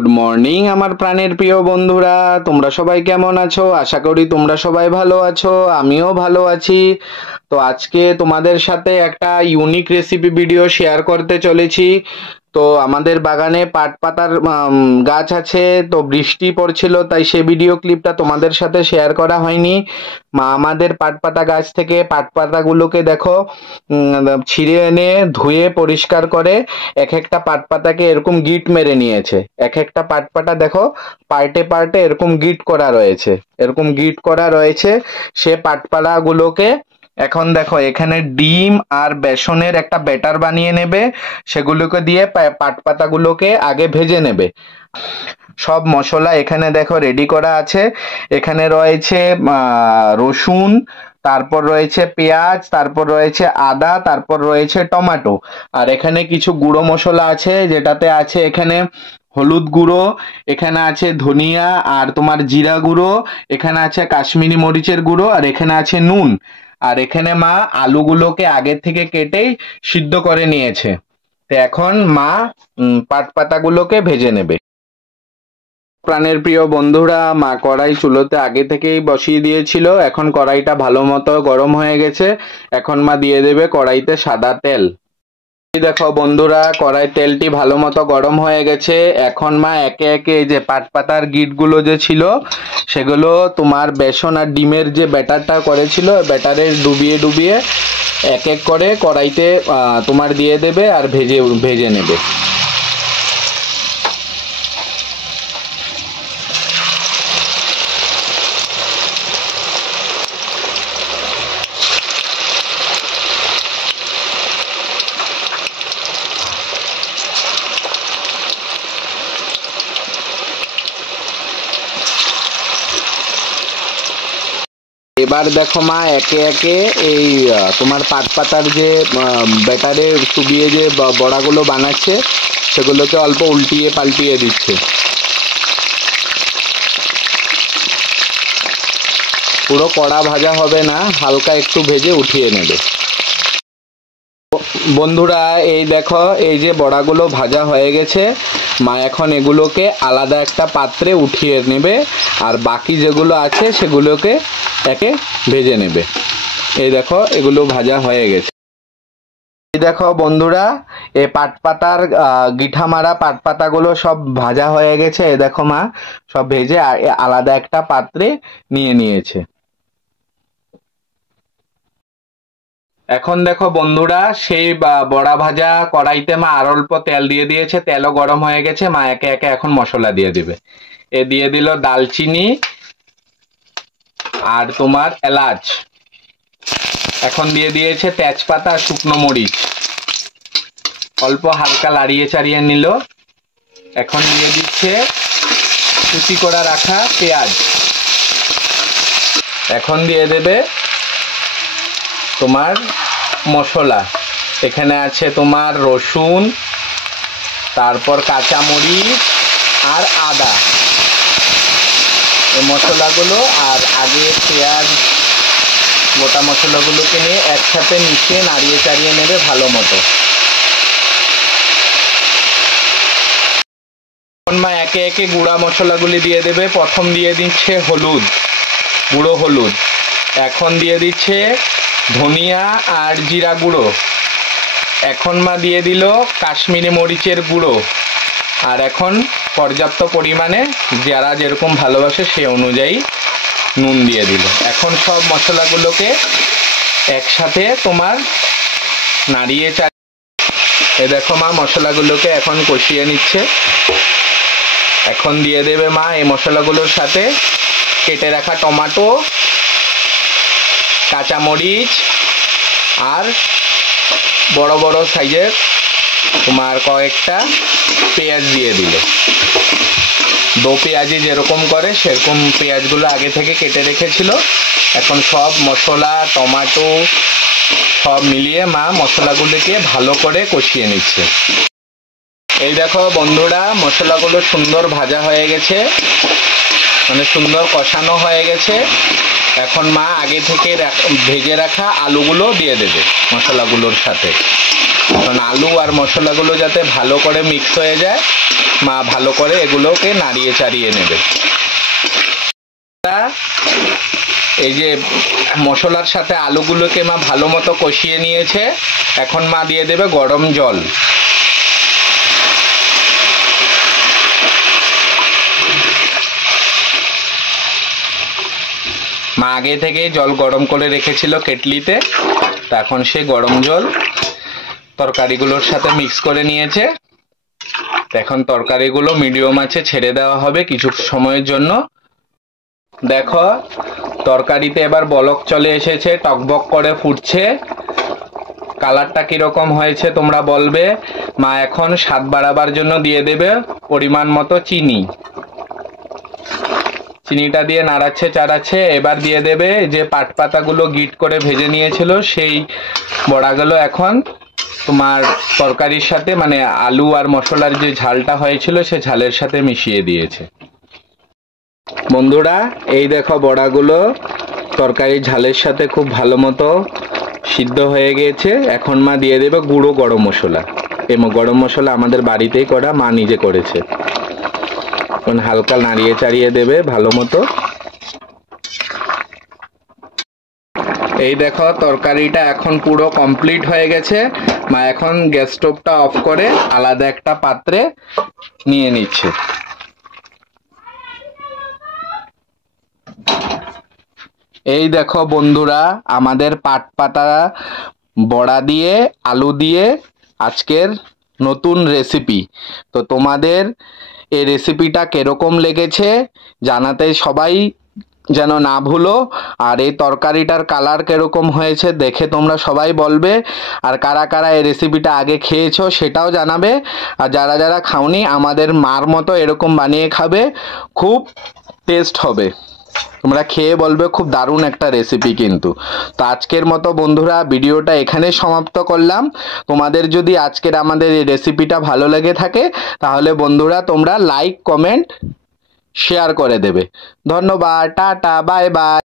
Good morning আমার প্রাণের প্রিয় বন্ধুরা, তোমরা সবাই কেমন আছো? আশা করি তোমরা সবাই ভালো আছো, আমিও ভালো আছি। তো আজকে তোমাদের সাথে একটা ইউনিক রেসিপি ভিডিও শেয়ার করতে চলেছি। তো আমাদের বাগানে পাট পাতার গাছ আছে, তো বৃষ্টি পড়ছিল তাই সে ভিডিও ক্লিপটা তোমাদের সাথে শেয়ার করা হয়নি। মা আমাদের পাট পাতা গাছ থেকে পাট পাতাগুলোকে দেখো ছিঁড়ে এনে ধুয়ে পরিষ্কার করে এক একটা পাট পাতাকে এরকম গিট মেরে নিয়েছে। এক একটা পাট পাতা দেখো পার্টে পার্টে এরকম গিট করা রয়েছে। সে পাট পাতাগুলোকে এখন দেখো এখানে ডিম আর বেসনের একটা ব্যাটার বানিয়ে নেবে, সেগুলোকে দিয়ে পাট পাতাগুলোকে আগে ভেজে নেবে। সব মশলা এখানে দেখো রেডি করা আছে। এখানে রয়েছে রসুন, তারপর রয়েছে পেঁয়াজ, তারপর রয়েছে আদা, তারপর রয়েছে টমেটো। আর এখানে কিছু গুঁড়ো মশলা আছে, যেটাতে আছে এখানে হলুদ গুঁড়ো, এখানে আছে ধনিয়া আর তোমার জিরা গুঁড়ো, এখানে আছে কাশ্মীরি মরিচের গুঁড়ো, আর এখানে আছে নুন। আর এখানে মা আলুগুলোকে আগে থেকে কেটেই সিদ্ধ করে নিয়েছে। তো এখন মা পাট পাতাগুলোকে ভেজে নেবে। প্রাণের প্রিয় বন্ধুরা, মা কড়াই চুলোতে আগে থেকেই বসিয়ে দিয়েছিল। এখন কড়াইটা ভালো মতো গরম হয়ে গেছে। এখন মা দিয়ে দেবে কড়াইতে সাদা তেল। দেখো বন্ধুরা, কড়াই তেলটি ভালো মতো গরম হয়ে গেছে। এখন মা একে একে এই যে পাট পাতার গিটগুলো যে ছিল সেগুলো তোমার বেসন আর ডিমের যে ব্যাটারটা করেছিল ব্যাটারে ডুবিয়ে ডুবিয়ে এক এক করে কড়াইতে তোমার দিয়ে দেবে আর ভেজে নেবে। এবার দেখো মা একে একে এই তোমার পাট পাতার যে ব্যাটারে চুবিয়ে যে বড়াগুলো বানাচ্ছে সেগুলোকে অল্প উল্টিয়ে পাল্টিয়ে দিচ্ছে। পুরো কড়া ভাজা হবে না, হালকা একটু ভেজে উঠিয়ে নেবে। বন্ধুরা এই দেখো এই যে বড়াগুলো ভাজা হয়ে গেছে, মা এখন এগুলোকে আলাদা একটা পাত্রে উঠিয়ে নেবে আর বাকি যেগুলো আছে সেগুলোকে একে ভেজে নেবে। এই দেখো এগুলো ভাজা হয়ে গেছে। এই দেখো বন্ধুরা, এই পাট পাতার গিঠা মারা পাট পাতাগুলো সব ভাজা হয়ে গেছে। এই দেখো মা সব ভেজে আলাদা একটা পাত্রে নিয়ে নিয়েছে। এখন দেখো বন্ধুরা, সেই বড়া ভাজা কড়াইতে মা আর অল্প তেল দিয়ে দিয়েছে, তেলও গরম হয়ে গেছে। মা একে একে এখন মশলা দিয়ে দিবে। এ দিয়ে দিল দালচিনি আর তোমার এলাচ, এখন দিয়ে দিয়েছে তেজপাতা আর শুকনো মরিচ, অল্প হালকা লাড়িয়ে চাড়িয়ে নিল। এখন দিয়ে দিচ্ছে কুচি করে রাখা পেঁয়াজ। এখন দিয়ে দেবে তোমার মশলা। এখানে আছে তোমার রসুন, তারপর কাঁচামরিচ আর আদা, এই মশলাগুলো আর আগে পেঁয়াজ গোটা মশলাগুলোকে নিয়ে একসাথে মিশিয়ে নাড়িয়ে চাড়িয়ে নেবে ভালো মতো। এখন মা একে একে গুঁড়া মশলাগুলি দিয়ে দেবে। প্রথম দিয়ে দিচ্ছে হলুদ, গুঁড়ো হলুদ। এখন দিয়ে দিচ্ছে ধনিয়া আর জিরা গুঁড়ো। এখন মা দিয়ে দিল কাশ্মীরি মরিচের গুঁড়ো। আর এখন পর্যাপ্ত পরিমাণে যারা যেরকম ভালোবাসে সে অনুযায়ী নুন দিয়ে দিল। এখন সব মশলাগুলোকে একসাথে তোমার নাড়িয়ে চাড়িয়ে দেখো মা মশলাগুলোকে এখন কষিয়ে নিচ্ছে। এখন দিয়ে দেবে মা এই মশলাগুলোর সাথে কেটে রাখা টমেটো, কাঁচামরিচ আর বড় বড় সাইজের তোমার কয়েকটা পেঁয়াজ দিয়ে দিল। দো পেঁয়াজি যেরকম করে সেরকম পেঁয়াজগুলো আগে থেকে কেটে রেখেছিল। এখন সব মশলা টমেটো সব মিলিয়ে মা মশলাগুলোকে ভালো করে কষিয়ে নিচ্ছে। এই দেখো বন্ধুরা, মশলাগুলো সুন্দর ভাজা হয়ে গেছে, মানে সুন্দর কষানো হয়ে গেছে। এখন মা আগে থেকে ভেজে রাখা আলুগুলো দিয়ে দেবে মশলাগুলোর সাথে। কারণ আলু আর মশলাগুলো যাতে ভালো করে মিক্স হয়ে যায়, মা ভালো করে এগুলোকে নাড়িয়ে চাড়িয়ে নেবে। এই যে মশলার সাথে আলুগুলোকে মা ভালো মতো কষিয়ে নিয়েছে, এখন মা দিয়ে দেবে গরম জল। মা আগে থেকে জল গরম করে রেখেছিল কেটলিতে, তো এখন সে গরম জল তরকারিগুলোর সাথে মিক্স করে নিয়েছে। এখন তরকারিগুলো মিডিয়াম আঁচে ছেড়ে দেওয়া হবে কিছু সময়ের জন্য। দেখো তরকারিতে এবার বলক চলে এসেছে, টকবক করে ফুটছে। কালারটা কিরকম হয়েছে তোমরা বলবে। মা এখন স্বাদ বাড়াবার জন্য দিয়ে দেবে পরিমাণ মতো চিনি। চিনিটা দিয়ে নাড়াচ্ছে চাড়াচ্ছে। এবার দিয়ে দেবে যে পাট পাতাগুলো গিট করে ভেজে নিয়েছিল সেই বড়াগুলো এখন তোমার তরকারির সাথে, মানে আলু আর মশলার যে ঝালটা হয়েছিল সে ঝালের সাথে মিশিয়ে দিয়েছে। বন্ধুরা এই দেখো বড়াগুলো তরকারির ঝালের সাথে খুব ভালো মতো সিদ্ধ হয়ে গিয়েছে। এখন মা দিয়ে দেবে গুঁড়ো গরম মশলা। এই গরম মশলা আমাদের বাড়িতেই করা, মা নিজে করেছে। এখন হালকা নাড়িয়ে চাড়িয়ে দেবে ভালো মতো। এই দেখো তরকারিটা এখন পুরো কমপ্লিট হয়ে গেছে। মা এখন গ্যাস স্টোভটা অফ করে আলাদা একটা পাত্রে নিয়ে নিচ্ছে। এই দেখো বন্ধুরা আমাদের পাট পাতা বড়া দিয়ে আলু দিয়ে আজকের নতুন রেসিপি। তো তোমাদের এই রেসিপিটা কিরকম লেগেছে জানাতে সবাই যেন না ভুলো। আর এই তরকারিটার কালার কিরকম হয়েছে দেখে তোমরা সবাই বলবে। আর কারা কারা এই রেসিপিটা আগে খেয়েছো সেটাও জানাবে। আর যারা যারা খাওনি আমাদের মার মতো এরকম বানিয়ে খাবে, খুব টেস্ট হবে। তোমরা খেয়ে বলবে খুব দারুণ একটা রেসিপি কিন্তু। তো আজকের মতো বন্ধুরা ভিডিওটা এখানে সমাপ্ত করলাম। তোমাদের যদি আজকের আমাদের এই রেসিপিটা ভালো লেগে থাকে তাহলে বন্ধুরা তোমরা লাইক কমেন্ট শেয়ার করে দেবে। ধন্যবাদ, টাটা, বাই বাই।